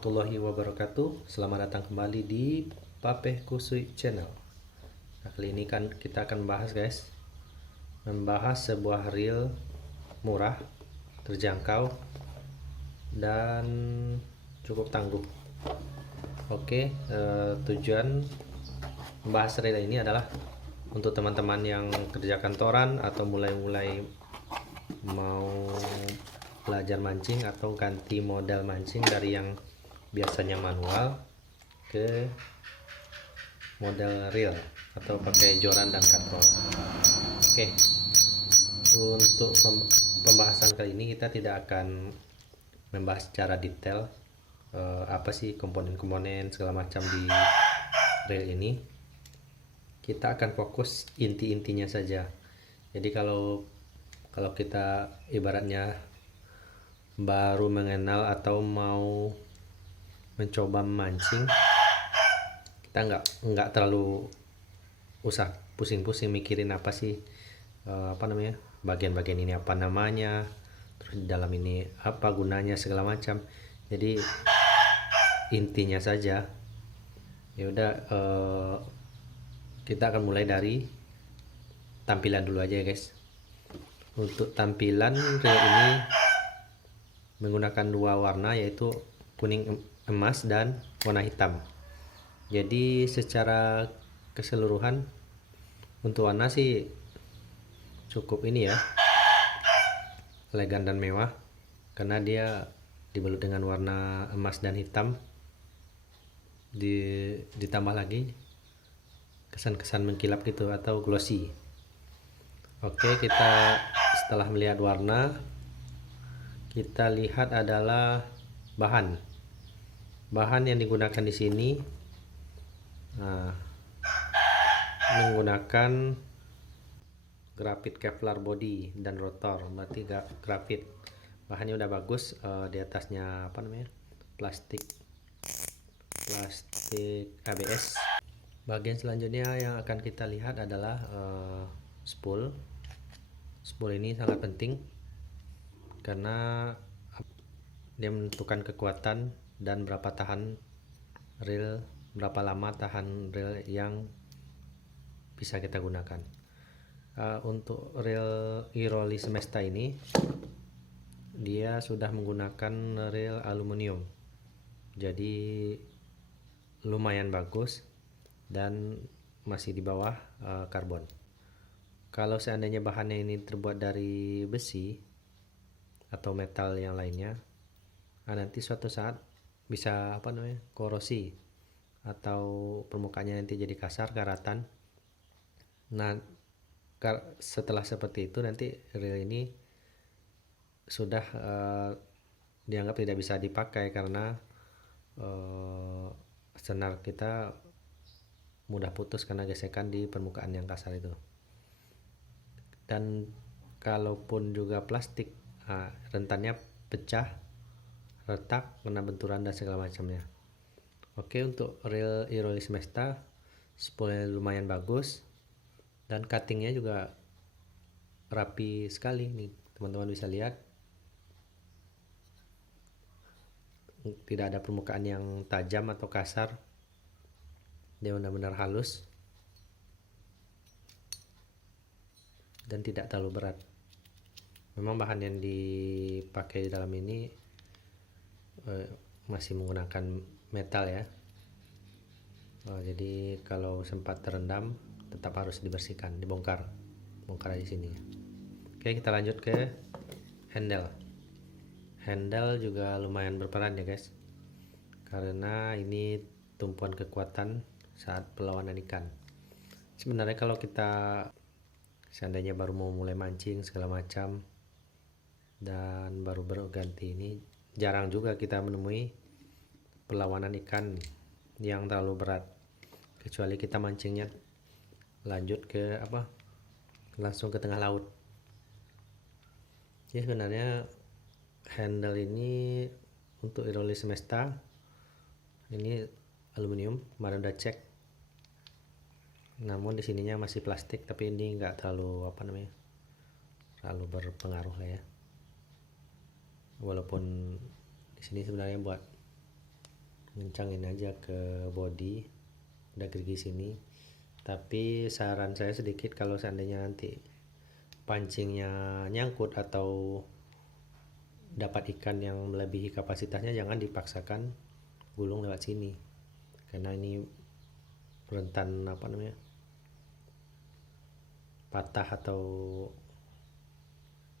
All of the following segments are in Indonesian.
warahmatullahi wabarakatuh. Selamat datang kembali di Papeh Kusui Channel. Nah, kali ini kan kita akan membahas sebuah reel murah, terjangkau, dan cukup tangguh. Oke, tujuan membahas reel ini adalah untuk teman-teman yang kerja kantoran atau mulai-mulai mau belajar mancing atau ganti model mancing dari yang biasanya manual ke model reel atau pakai joran dan katrol. Oke, untuk pembahasan kali ini kita tidak akan membahas secara detail apa sih komponen-komponen segala macam di reel ini. Kita akan fokus inti-intinya saja. Jadi kalau kita ibaratnya baru mengenal atau mau mencoba memancing, kita nggak terlalu usah pusing-pusing mikirin apa sih bagian-bagian ini apa namanya, terus di dalam ini apa gunanya segala macam. Jadi intinya saja ya udah, kita akan mulai dari tampilan dulu aja ya guys. Untuk tampilan reel ini menggunakan dua warna, yaitu kuning emas dan warna hitam. Jadi secara keseluruhan untuk warna sih cukup ini ya, elegan dan mewah, karena dia dibalut dengan warna emas dan hitam, ditambah lagi kesan-kesan mengkilap gitu atau glossy. Oke, kita setelah melihat warna, kita lihat adalah bahan yang digunakan di sini. Menggunakan grafit Kevlar body dan rotor, berarti grafit. Bahannya udah bagus. Di atasnya plastik ABS. Bagian selanjutnya yang akan kita lihat adalah spool ini sangat penting karena dia menentukan kekuatan dan berapa lama tahan reel yang bisa kita gunakan. Untuk reel Iroli Semesta ini dia sudah menggunakan reel aluminium, jadi lumayan bagus dan masih di bawah karbon. Kalau seandainya bahannya ini terbuat dari besi atau metal yang lainnya, nanti suatu saat bisa korosi atau permukaannya nanti jadi kasar, karatan. Nah, setelah seperti itu nanti reel ini sudah dianggap tidak bisa dipakai karena senar kita mudah putus karena gesekan di permukaan yang kasar itu. Dan kalaupun juga plastik, rentannya pecah, retak, kena benturan dan segala macamnya. Oke, untuk reel Iroli Semesta spoolnya lumayan bagus dan cuttingnya juga rapi sekali nih, teman-teman bisa lihat. Tidak ada permukaan yang tajam atau kasar, dia benar-benar halus dan tidak terlalu berat. Memang bahan yang dipakai dalam ini masih menggunakan metal ya. Jadi kalau sempat terendam tetap harus dibersihkan, dibongkar di sini. Oke, kita lanjut ke handle juga lumayan berperan ya guys, karena ini tumpuan kekuatan saat perlawanan ikan. Sebenarnya kalau kita seandainya baru mau mulai mancing segala macam dan baru berganti ini, jarang juga kita menemui perlawanan ikan yang terlalu berat, kecuali kita mancingnya lanjut ke langsung ke tengah laut. Ya, sebenarnya handle ini untuk Iroli Semesta ini aluminium, kemarin udah cek, namun di sininya masih plastik, tapi ini enggak terlalu terlalu berpengaruh lah ya, walaupun di sini sebenarnya buat ngencangin aja ke body, udah gerigi sini. Tapi saran saya sedikit, kalau seandainya nanti pancingnya nyangkut atau dapat ikan yang melebihi kapasitasnya, jangan dipaksakan gulung lewat sini, karena ini rentan patah atau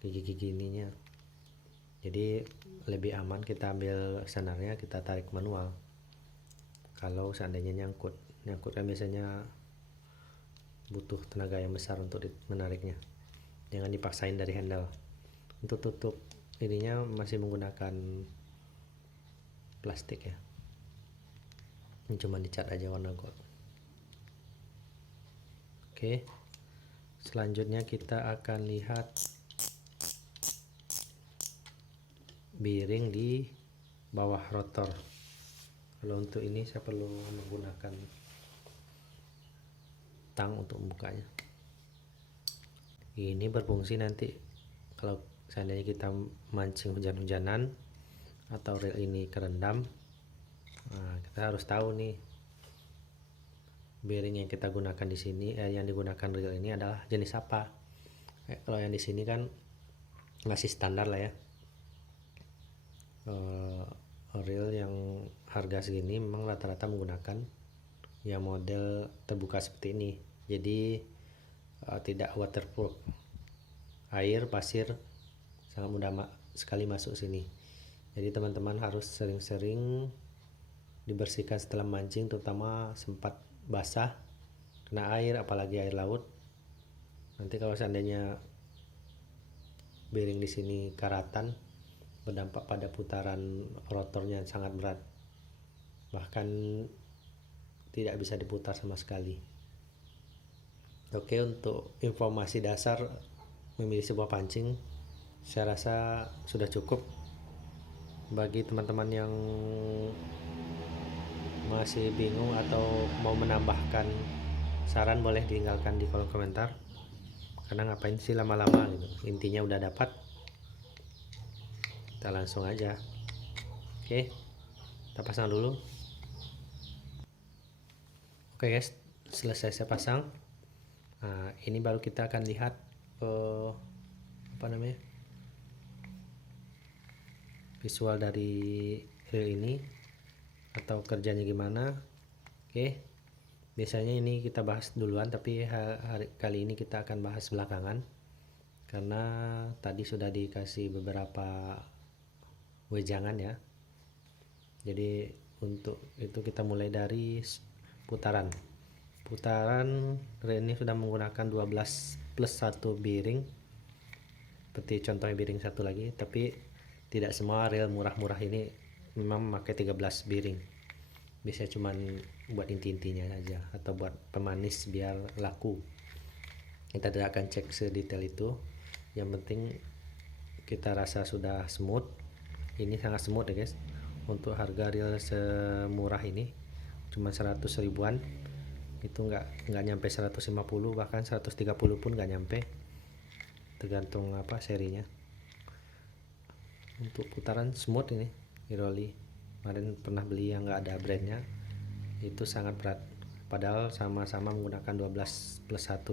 gigi-gigi ininya. Jadi lebih aman kita ambil sanarnya, kita tarik manual kalau seandainya nyangkut kan biasanya butuh tenaga yang besar untuk menariknya. Jangan dipaksain dari handle. Untuk tutup ininya masih menggunakan plastik ya, ini cuma dicat aja warna gold. Oke, selanjutnya kita akan lihat bearing di bawah rotor. Kalau untuk ini saya perlu menggunakan tang untuk membukanya. Ini berfungsi nanti kalau seandainya kita mancing hujan-hujanan atau reel ini kerendam, nah, kita harus tahu nih bearing yang kita gunakan di sini, yang digunakan reel ini adalah jenis apa. Kalau yang di sini kan masih standar lah ya, reel yang harga segini memang rata-rata menggunakan yang model terbuka seperti ini, jadi tidak waterproof, air pasir sangat mudah sekali masuk sini. Jadi teman-teman harus sering-sering dibersihkan setelah mancing, terutama sempat basah kena air, apalagi air laut. Nanti kalau seandainya bearing di sini karatan, berdampak pada putaran rotornya sangat berat, bahkan tidak bisa diputar sama sekali. Oke, untuk informasi dasar memilih sebuah pancing saya rasa sudah cukup. Bagi teman-teman yang masih bingung atau mau menambahkan saran, boleh ditinggalkan di kolom komentar, karena ngapain sih lama-lama gitu, intinya udah dapat, kita langsung aja. Oke, kita pasang dulu. Oke guys, selesai saya pasang. Nah, ini baru kita akan lihat visual dari reel ini atau kerjanya gimana. Oke, biasanya ini kita bahas duluan, tapi kali ini kita akan bahas belakangan, karena tadi sudah dikasih beberapa wejangan ya. Jadi untuk itu kita mulai dari putaran reel ini sudah menggunakan 12+1 bearing, seperti contohnya bearing satu lagi, tapi tidak semua reel murah-murah ini memang memakai 13 bearing. Biasanya cuman buat inti-intinya saja atau buat pemanis biar laku. Kita tidak akan cek sedetail itu, yang penting kita rasa sudah smooth. Ini sangat smooth ya guys, untuk harga reel semurah ini cuma 100 ribuan, itu nggak nyampe 150, bahkan 130 pun nggak nyampe, tergantung serinya. Untuk putaran smooth ini Iroli, kemarin pernah beli yang nggak ada brandnya, itu sangat berat, padahal sama-sama menggunakan 12+1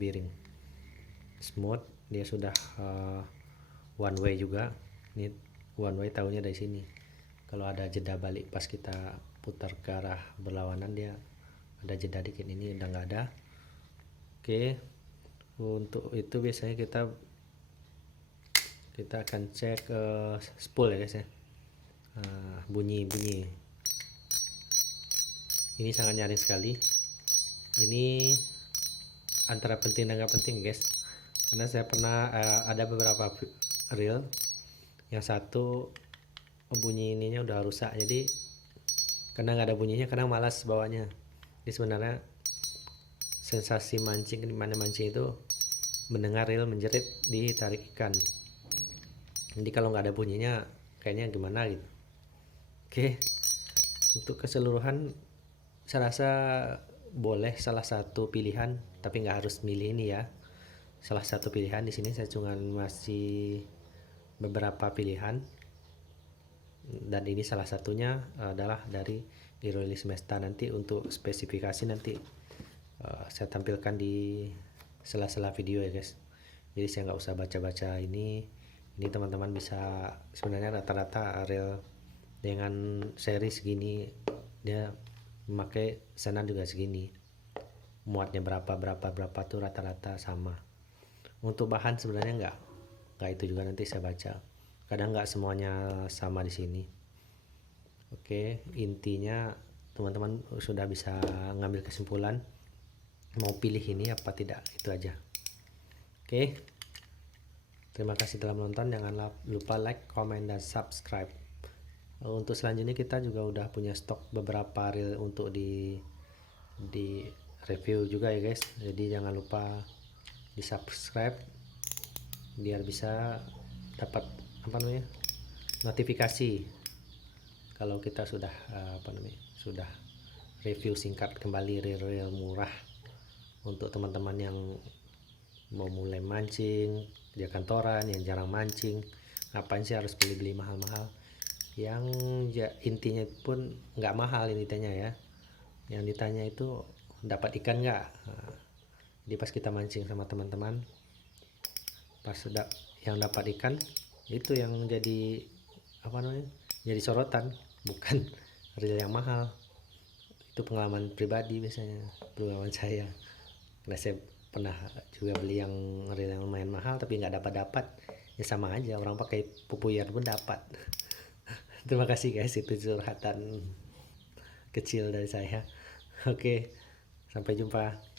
bearing. Smooth, dia sudah one way juga. Ini one way tahunya dari sini, kalau ada jeda balik pas kita putar ke arah berlawanan dia ada jeda dikit, ini udah nggak ada. Oke, untuk itu biasanya kita akan cek spool ya guys ya. Bunyi ini sangat nyaring sekali. Ini antara penting dan nggak penting guys, karena saya pernah ada beberapa reel yang satu bunyi ininya udah rusak, jadi karena nggak ada bunyinya, karena malas bawanya. Jadi sebenarnya sensasi mancing, dimana mancing itu mendengar reel menjerit ditarik ikan. Jadi kalau nggak ada bunyinya kayaknya gimana gitu. Oke, untuk keseluruhan saya rasa boleh salah satu pilihan, tapi nggak harus milih ini ya. Salah satu pilihan di sini saya cuma masih beberapa pilihan. dan ini salah satunya adalah dari Iroli Semesta. Nanti untuk spesifikasi nanti saya tampilkan di sela-sela video ya guys, jadi saya nggak usah baca-baca ini teman-teman bisa. Sebenarnya rata-rata reel dengan seri segini dia memakai senan juga segini, muatnya berapa tuh rata-rata sama. Untuk bahan sebenarnya nggak itu juga, nanti saya baca, kadang nggak semuanya sama di sini. Oke, intinya teman-teman sudah bisa ngambil kesimpulan mau pilih ini apa tidak, itu aja. Oke, terima kasih telah menonton, jangan lupa like, comment, dan subscribe. Untuk selanjutnya kita juga udah punya stok beberapa reel untuk di review juga ya guys, jadi jangan lupa di subscribe biar bisa dapat notifikasi kalau kita sudah sudah review singkat kembali reel murah untuk teman-teman yang mau mulai mancing dia kantoran, yang jarang mancing. Ngapain sih harus beli-beli mahal-mahal, yang intinya pun nggak mahal intinya ya, yang ditanya itu dapat ikan nggak. Jadi pas kita mancing sama teman-teman, pas yang dapat ikan itu yang jadi jadi sorotan, bukan reel yang mahal. Itu pengalaman pribadi, biasanya pengalaman saya, karena saya pernah juga beli yang reel yang lumayan mahal tapi nggak dapat ya, sama aja orang pakai pupuyan pun dapat. Terima kasih guys, itu curhatan kecil dari saya. Oke, sampai jumpa.